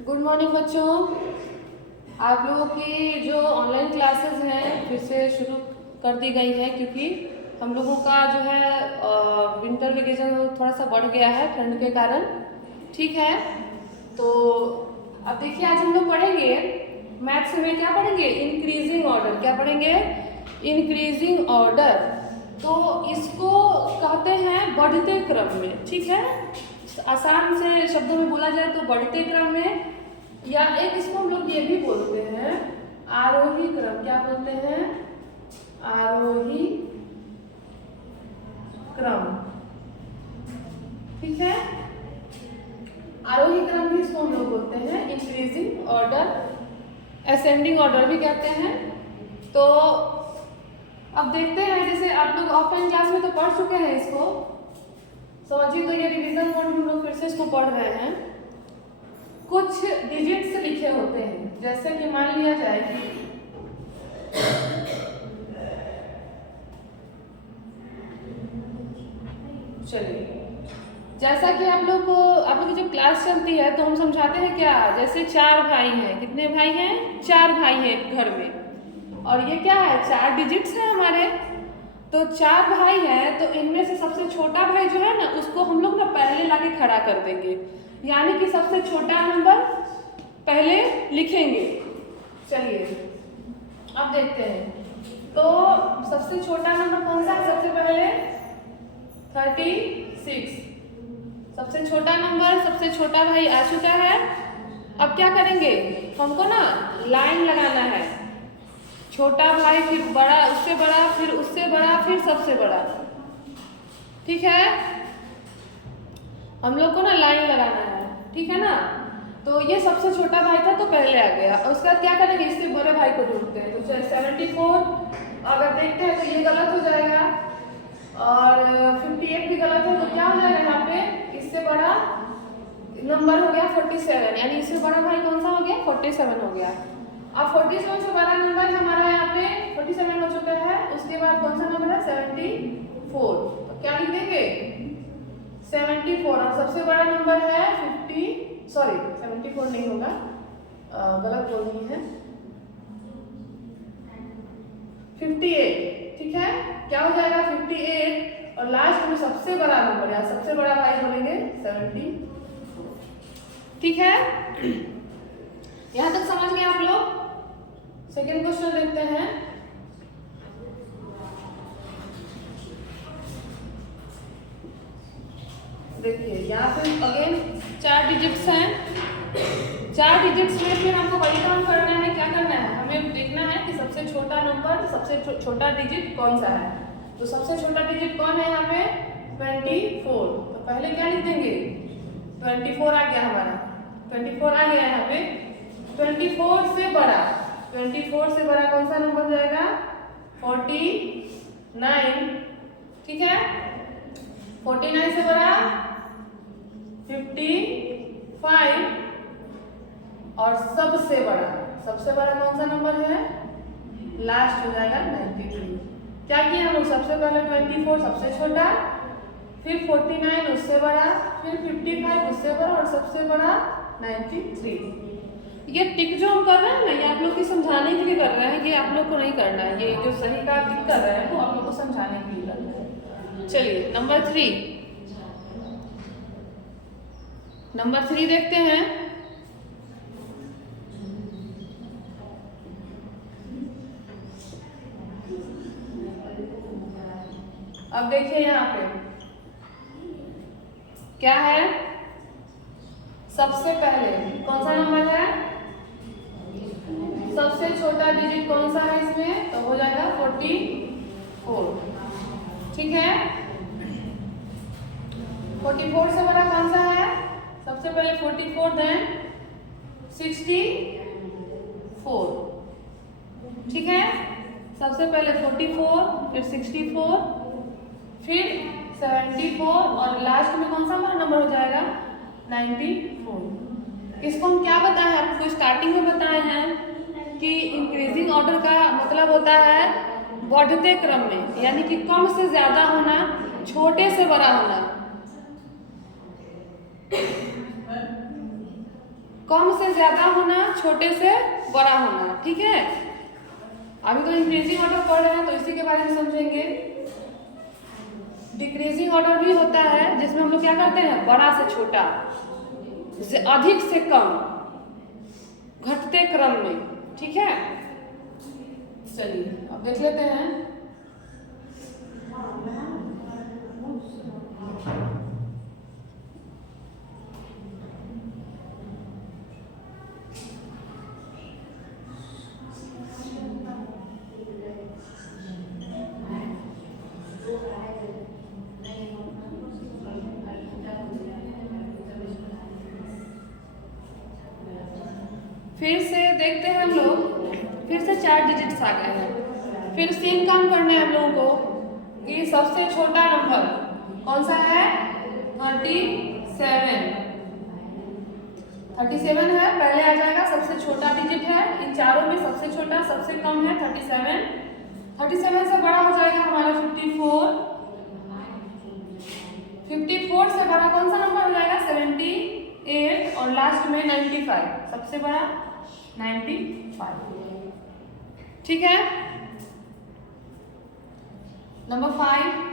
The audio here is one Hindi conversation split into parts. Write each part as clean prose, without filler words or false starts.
गुड मॉर्निंग बच्चों। आप लोगों की जो ऑनलाइन क्लासेस हैं फिर से शुरू कर दी गई है क्योंकि हम लोगों का जो है विंटर वेकेशन थोड़ा सा बढ़ गया है ठंड के कारण। ठीक है, तो अब देखिए आज हम लोग पढ़ेंगे मैथ्स में क्या पढ़ेंगे, इंक्रीजिंग ऑर्डर। क्या पढ़ेंगे? Increasing order. तो इसको कहते हैं बढ़ते क्रम में। ठीक है, आसान से शब्दों में बोला जाए तो बढ़ते क्रम में, या एक इसको हम लोग ये भी बोलते हैं आरोही क्रम। क्या बोलते हैं? आरोही क्रम। ठीक है, आरोही क्रम भी इसको हम लोग बोलते हैं इंक्रीजिंग ऑर्डर, असेंडिंग ऑर्डर भी कहते हैं। तो अब देखते हैं, जैसे आप लोग ऑफलाइन क्लास में तो पढ़ चुके हैं इसको, समझिए। तो ये रिवीजन मोड में हम लोग फिर से इसको पढ़ रहे हैं। कुछ डिजिट्स लिखे होते हैं, जैसे कि मान लिया जाए कि चलिए, जैसा कि आप लोग की जब क्लास चलती है तो हम समझाते हैं क्या, जैसे 4 भाई हैं। कितने भाई हैं? 4 भाई हैं एक घर में, और ये क्या है, 4 डिजिट्स हैं हमारे। तो 4 भाई हैं, तो इनमें से सबसे छोटा भाई जो है ना, उसको हम लोग ना पहले लाके खड़ा कर देंगे, यानी कि सबसे छोटा नंबर पहले लिखेंगे। चलिए अब देखते हैं, तो सबसे छोटा नंबर कौन सा है? सबसे पहले 36। सबसे छोटा नंबर, सबसे छोटा भाई आ चुका है। अब क्या करेंगे, हमको ना लाइन लगाना है। छोटा भाई, फिर बड़ा, उससे बड़ा, फिर उससे बड़ा, फिर सबसे बड़ा। ठीक है, हम लोग को ना लाइन लगाना है। ठीक है ना, तो ये सबसे छोटा भाई था तो पहले आ गया। उसके बाद क्या करेंगे, इससे बड़े भाई को ढूंढते हैं। तो 74 अगर देखते हैं तो ये गलत हो जाएगा, और 58 भी गलत है। तो क्या हो जाएगा यहाँ पे, इससे बड़ा नंबर हो गया 47, यानी इससे बड़ा भाई कौन सा हो गया? 47 हो गया। अब 47 से बड़ा नंबर हमारा यहाँ पे 47 हो चुका है। उसके बाद कौन सा नंबर है? 74। तो क्या लिख देंगे? 74। और सबसे बड़ा नंबर है 74 नहीं होगा, गलत बोल रही है, 58। ठीक है, क्या हो जाएगा? 58, और लास्ट में सबसे बड़ा नंबर या सबसे बड़ा भाई बोलेंगे 74। ठीक है, यहां तक समझ गए आप लोग? सेकेंड क्वेश्चन देखते हैं। देखिए यहाँ पे अगेन 4 डिजिट्स हैं। 4 डिजिट्स में फिर हमको वही काम करना है। क्या करना है, हमें देखना है कि सबसे छोटा नंबर, सबसे छोटा डिजिट कौन सा है। तो सबसे छोटा डिजिट कौन है यहाँ पे? 24। तो पहले क्या लिख देंगे? 24 आ गया हमारा, 24 आ गया यहाँ पे। 24 से बड़ा, 24 से बड़ा कौन सा नंबर हो जाएगा? 49। ठीक है, 49 से बड़ा 55, और सबसे बड़ा कौन सा नंबर है? लास्ट हो जाएगा 93। क्या किया हम लोग? सबसे पहले 24 सबसे छोटा, फिर 49 उससे बड़ा, फिर 55 उससे बड़ा, और सबसे बड़ा 93। ये टिक जो हम कर रहे हैं ना, ये आप लोग की समझाने के लिए कर रहे हैं, ये आप लोग को नहीं करना है। ये जो सही का टिक कर रहे हैं वो आप लोग को समझाने के लिए कर रहे हैं। चलिए नंबर 3 देखते हैं। अब देखिए यहाँ पे क्या है, सबसे पहले कौन सा नंबर है? सबसे छोटा डिजिट कौन सा है इसमें? तो हो जाएगा 44। ठीक है, 44 से बड़ा कौन सा है? सबसे पहले 44, देन 64। ठीक है, सबसे पहले 44, फिर 64, फिर 74, और लास्ट में कौन सा हमारा नंबर हो जाएगा? 94। इसको हम क्या बताए हैं आपको? स्टार्टिंग में बताए हैं कि इंक्रीजिंग ऑर्डर का मतलब होता है बढ़ते क्रम में, यानी कि कम से ज्यादा होना, छोटे से बड़ा होना। कम से ज्यादा होना, छोटे से बड़ा होना, ठीक है। अभी तो इंक्रीजिंग ऑर्डर पढ़ रहे हैं तो इसी के बारे में समझेंगे। डिक्रीजिंग ऑर्डर भी होता है जिसमें हम लोग क्या करते हैं, बड़ा से छोटा, जैसे अधिक से कम, घटते क्रम में, ठीक है। चलिए अब देख लेते हैं। फिर से देखते हैं हम लोग, फिर से 4 डिजिट्स आ गए हैं। फिर सेम काम करना है हम लोगों को कि सबसे छोटा नंबर कौन सा है, 37 है, पहले आ जाएगा, सबसे छोटा डिजिट है। इन चारों में सबसे छोटा सबसे कम है 37 से बड़ा हो जाएगा हमारा 54 से बड़ा कौन सा नंबर हो जाएगा, 78, और लास्ट में 95, सबसे बड़ा 95, ठीक है। नंबर 5,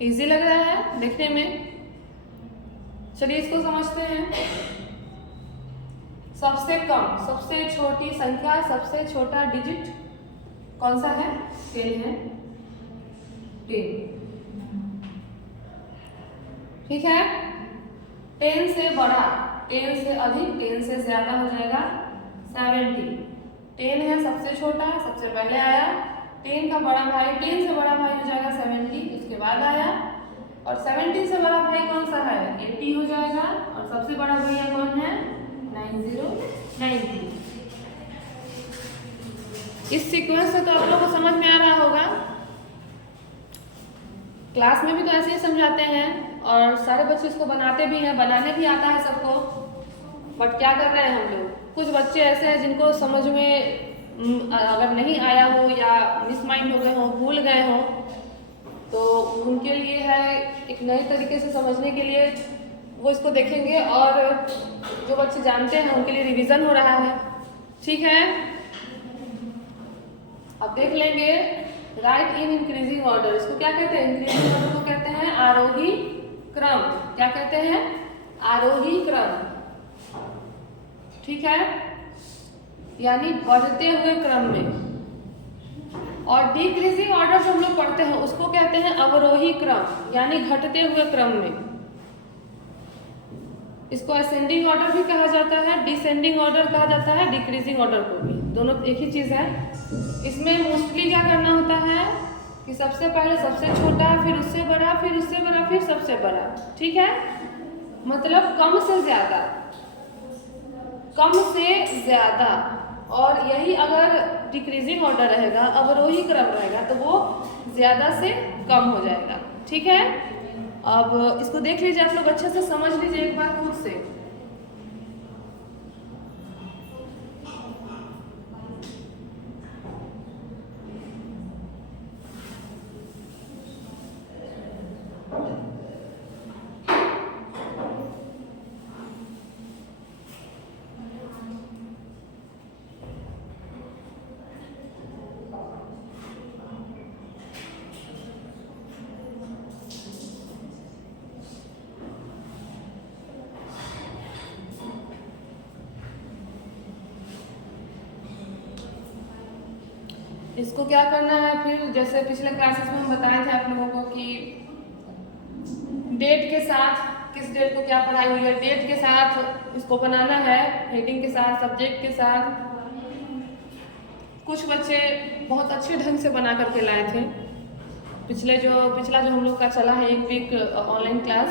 इजी लग रहा है देखने में, चलिए इसको समझते हैं। सबसे कम, सबसे छोटी संख्या, सबसे छोटा डिजिट कौन सा है, 10 है, 10, ठीक है। 10 से बड़ा, 10 से अधिक, 10 से ज्यादा हो जाएगा 70। 10 है सबसे छोटा, सबसे पहले आया। 10 का बड़ा भाई, 10 से बड़ा भाई हो जाएगा 70, उसके बाद आया। और 70 से बड़ा भाई कौन सा है, 80 हो जाएगा। और सबसे बड़ा भैया कौन है, 90। इस सीक्वेंस से तो आप लोगों को समझ में आ रहा होगा। क्लास में भी तो ऐसे ही समझाते हैं और सारे बच्चे इसको बनाते भी हैं, बनाने भी आता है सबको। बट क्या कर रहे हैं हम लोग, कुछ बच्चे ऐसे हैं जिनको समझ में अगर नहीं आया हो या मिस माइंड हो गए हो, भूल गए हो, तो उनके लिए है एक नए तरीके से समझने के लिए वो इसको देखेंगे। और जो बच्चे जानते हैं उनके लिए रिवीजन हो रहा है, ठीक है। अब देख लेंगे राइट इन इंक्रीजिंग ऑर्डर। इसको क्या कहते हैं, इंक्रीजिंग ऑर्डर को कहते हैं आरोही क्रम। क्या कहते हैं, आरोही क्रम, ठीक है, यानी बढ़ते हुए क्रम में। और डिक्रीजिंग ऑर्डर जो हम लोग पढ़ते हैं उसको कहते हैं अवरोही क्रम, यानी घटते हुए क्रम में। इसको असेंडिंग ऑर्डर भी कहा जाता है, डिसेंडिंग ऑर्डर कहा जाता है, डिक्रीजिंग ऑर्डर को भी, दोनों एक ही चीज है। इसमें मोस्टली क्या करना होता है कि सबसे पहले सबसे छोटा, फिर उससे बड़ा, फिर उससे बड़ा, फिर सबसे बड़ा, ठीक है। मतलब कम से ज्यादा, कम से ज्यादा। और यही अगर डिक्रीजिंग ऑर्डर रहेगा, अवरोही क्रम रहेगा, तो वो ज्यादा से कम हो जाएगा, ठीक है। अब इसको देख लीजिए आप लोग, अच्छे से समझ लीजिए एक बार खुद से। इसको क्या करना है फिर, जैसे पिछले क्लासेस में हम बताए थे आप लोगों को कि डेट के साथ, किस डेट को क्या पढ़ाई हुई है, डेट के साथ इसको बनाना है, हेडिंग के साथ, सब्जेक्ट के साथ। कुछ बच्चे बहुत अच्छे ढंग से बना करके लाए थे। पिछला जो हम लोग का चला है 1 वीक ऑनलाइन क्लास,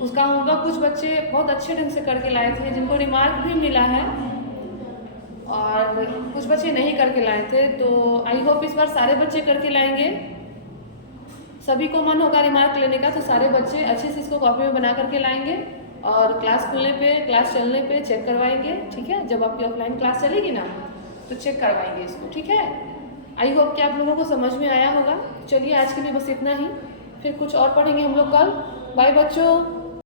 उसका होमवर्क कुछ बच्चे बहुत अच्छे ढंग से करके लाए थे, जिनको रिमार्क भी मिला है। और कुछ बच्चे नहीं करके लाए थे, तो आई होप इस बार सारे बच्चे करके लाएंगे। सभी को मन होगा रिमार्क लेने का, तो सारे बच्चे अच्छे से इसको कॉपी में बना करके लाएंगे। और क्लास खुलने पे, क्लास चलने पे चेक करवाएंगे, ठीक है। जब आपकी ऑफलाइन क्लास चलेगी ना तो चेक करवाएंगे इसको, ठीक है। आई होप कि आप लोगों को समझ में आया होगा। चलिए आज के लिए बस इतना ही, फिर कुछ और पढ़ेंगे हम लोग कल। बाय बच्चों।